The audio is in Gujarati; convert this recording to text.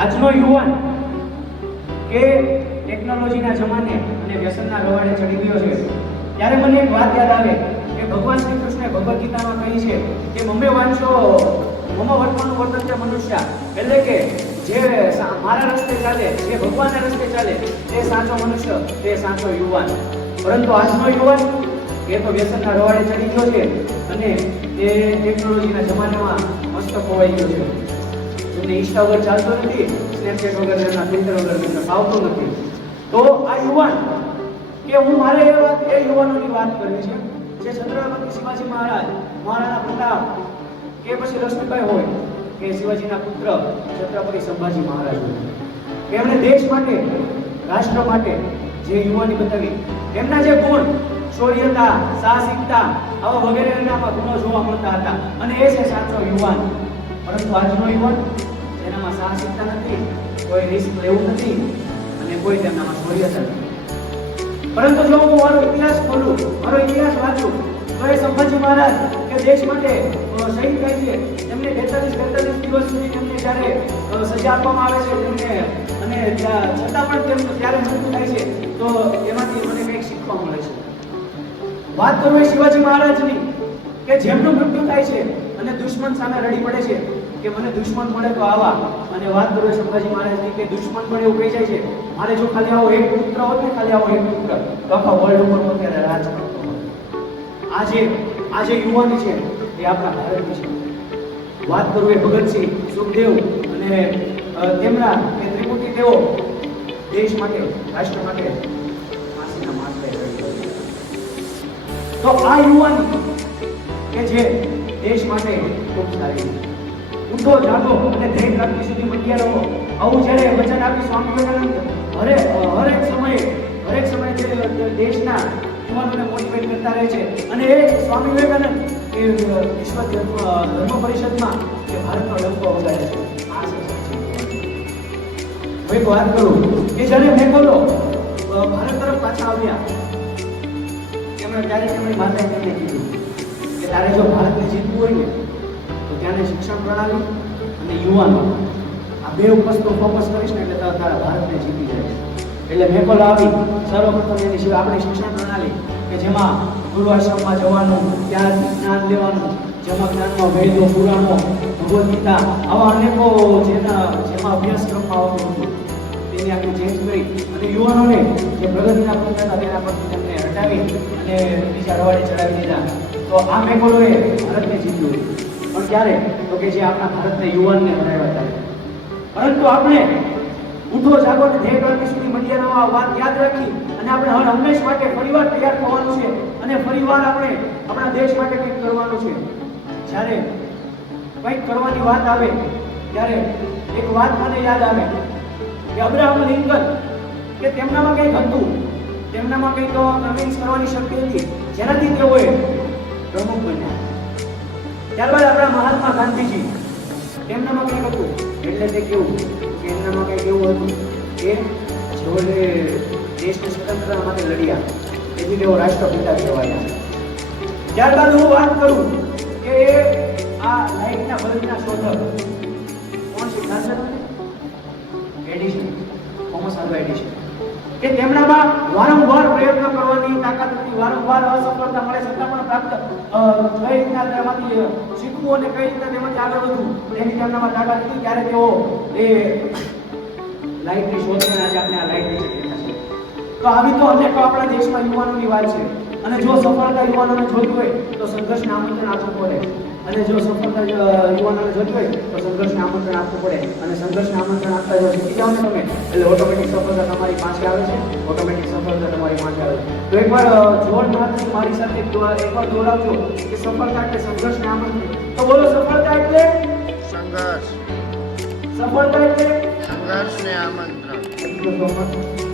આજનો યુવાન કે ટેકનોલોજીના જમાને અને વ્યસનના રવાડે ચડી ગયો છે, ત્યારે મને એક વાત યાદ આવે કે ભગવાન શ્રી કૃષ્ણે ભગવદ્ ગીતામાં કહી છે કે મમે વાંચો મમ વર્તમાન વર્તન્તે મનુષ્ય, એટલે કે જે મારા રસ્તે ચાલે, જે ભગવાનના રસ્તે ચાલે, તે સાચો મનુષ્ય, તે સાચો યુવાન. પરંતુ આજનો યુવાન એ તો વ્યસનના રવાડે ચડી ગયો છે અને એ ટેકનોલોજીના જમાનામાં મસ્ત ખોવાઈ ગયો છે. એમને ઇન્સ્ટા વગર ચાલતો નથી, સ્નેપચેટ વગર, એના ફિલ્ટર વગર એમને ફાવતું નથી. તો આ યુવાન કે હું મારે એ યુવાનોની વાત કરવી છે જે છત્રપતિ શિવાજી મહારાજ, મહારાણા પ્રતાપ કે પછી લક્ષ્મીબાઈ હોય કે શિવાજીના પુત્ર છત્રપતિ સંભાજી મહારાજ હોય, એમણે દેશ માટે, રાષ્ટ્ર માટે જે યુવાની બતાવી, એમના જે ગુણ, શૌર્યતા, સાહસિકતા, આવા વગેરે એનામાં ગુણો જોવા મળતા હતા અને એ છે સાચો યુવાન. પરંતુ આજનો યુવાન એનામાં સાહસિકતા નથી, કોઈ રિસ્ક લેવું નથી અને કોઈ તેમનામાં શૌર્યતા નથી. પરંતુ જો હું મારો ઇતિહાસ ખોલું, મારો ઇતિહાસ વાંચું, તો એ સંભાજી મહારાજ કે દેશ માટે શહીદ થાય છે, એમને 43 દિવસ સુધી એમને જ્યારે સજા આપવામાં આવે છે તેમને, અને છતાં પણ તેમનું ત્યારે મૃત્યુ થાય છે, તો એમાંથી મને કંઈક શીખવા મળે છે. વાત કરું એ શિવાજી મહારાજની કે જેમનું મૃત્યુ થાય છે અને દુશ્મન સામે રડી પડે છે કે મને દુશ્મન મળે તો આવા, અને વાત કરું સંભાજી મહારાજની કે દુશ્મન પણ એવું કહી જાય છે મારે જો ખાલી આવો એક પુત્ર હોત ને, ખાલી આવો એક પુત્ર, તો આખા વર્લ્ડ ઉપર અત્યારે રાજ કરતો હોત. આજે યુવાની છે એ આપણા ભારતની છે. વાત કરું એ ભગતસિંહ, સુખદેવ અને તેમના એ ત્રિમૂર્તિ તેઓ દેશ માટે, રાષ્ટ્ર માટે ફાંસીના માથે ચડી. તો આ યુવાની કે જે દેશ માટે ખૂબ સારી, ઉઠો જાગો અને ધૈર્ય રાખી સુધી મંડ્યા રહો, આવું જ્યારે વચન આપી સ્વામી વિવેકાનંદ હરેક સમયે દેશના યુવાનોને મોટિવેટ કરતા રહે છે. અને એ સ્વામી વિવેકાનંદ એ વિશ્વ ધર્મ પરિષદમાં એ ભારતનો ડંકો વગાડે છે. આ છે સાચી. હું એક વાત કરું કે જ્યારે મેઘોલો ભારત તરફ પાછા આવ્યા, ત્યારે તેમની માતાએ તેમને કીધું કે તારે જો ભારતને જીતવું હોય ને તો ત્યાંની શિક્ષણ પ્રણાલી અને યુવાનો આ બે ઉપર તો ફોકસ કરીશ ને એટલે તારા ભારતને જીતી જાય. એટલે મેઘોલો આવી સર્વપ્રથમ એની સિવાય આપણી શિક્ષણ પ્રણાલી કે જેમાં ગુરુ આશ્રમમાં જવાનું, ત્યાં જ્ઞાન લેવાનું, જેમાં જ્ઞાનમાં વેદો, પુરાણો, ભગવદ્ ગીતા આવા અનેકો જેમાં અભ્યાસક્રમમાં આવતું હતું તેની આપણે ચેન્જ કરી અને યુવાનોને જે પ્રગતિના પંથ હતા તેના પરથી તેમને હટાવી અને બીજા રવાડે ચડાવી દીધા. તો આ મેઘોલોએ ભારતને જીત્યું. પણ ક્યારે? તો કે જે આપણા ભારતના યુવાનને હરાવ્યા ત્યારે. પરંતુ આપણે ઉઠો જાગો ને ધ્યેય પ્રાપ્તિ સુધી મંડ્યા રહો, આ વાત યાદ રાખી અને આપણે હર હંમેશ માટે ફરીવાર તૈયાર થવાનું છે અને ફરીવાર આપણે આપણા દેશ માટે કંઈક કરવાનું છે. જ્યારે કંઈક કરવાની વાત આવે ત્યારે એક વાત મને યાદ આવે કે અબ્રાહમ લિંકન કે તેમનામાં કંઈક હતું, તેમનામાં કંઈક કન્વિન્સ કરવાની શક્તિ હતી જેનાથી તેઓએ પ્રમુખ બન્યા. ત્યારબાદ આપણા મહાત્મા ગાંધીજી, તેમનામાં કંઈક હતું, એટલે તે કેવું કે એમનામાં કંઈક એવું હતું કે જેઓએ દેશની સ્વતંત્રતા માટે લડ્યા, તેથી તેઓ રાષ્ટ્રપિતા કહેવાયા. ત્યારબાદ હું વાત કરું કે આ લાઇટના બલ્બના શોધક કોણ છે? એડિશન, થોમસ આલ્વા એડિશન, કે તેમનામાં વારંવાર પ્રયત્ન કરવાની તાકાત હતી, વારંવાર અસફળતા મળે છતાં પણ પ્રાપ્ત કઈ રીતના તેમાંથી શીખવું અને કઈ રીતના તેમાંથી આગળ વધવું એની તેમનામાં તાકાત હતી. ત્યારે તેઓ એ લાઇટની શોધ કરીને આજે આપણે આ લાઇટ વિશે કહેતા છે. તો આવી તો અનેક આપણા દેશમાં યુવાનોની વાત છે અને જો સફળતા યુવાનોને જોઈતી હોય તો સંઘર્ષને આમંત્રણ આપવું પડે, અને જો સફળતા યુવાનોને જોઈતી હોય તો સંઘર્ષને આમંત્રણ આપવું પડે, અને સંઘર્ષને આમંત્રણ આપતા જો શીખી જાઓ ને તમે એટલે ઓટોમેટિક સફળતા તમારી પાસે આવે છે, ઓટોમેટિક સફળતા તમારી પાસે આવે છે. તો એકવાર જોર મારથી મારી સાથે એકવાર દોડાવજો કે સફળતા એટલે સંઘર્ષને આમંત્રણ. તો બોલો, સફળતા એટલે સંઘર્ષ, સફળતા એટલે સંઘર્ષને આમંત્રણ. Thank you so much.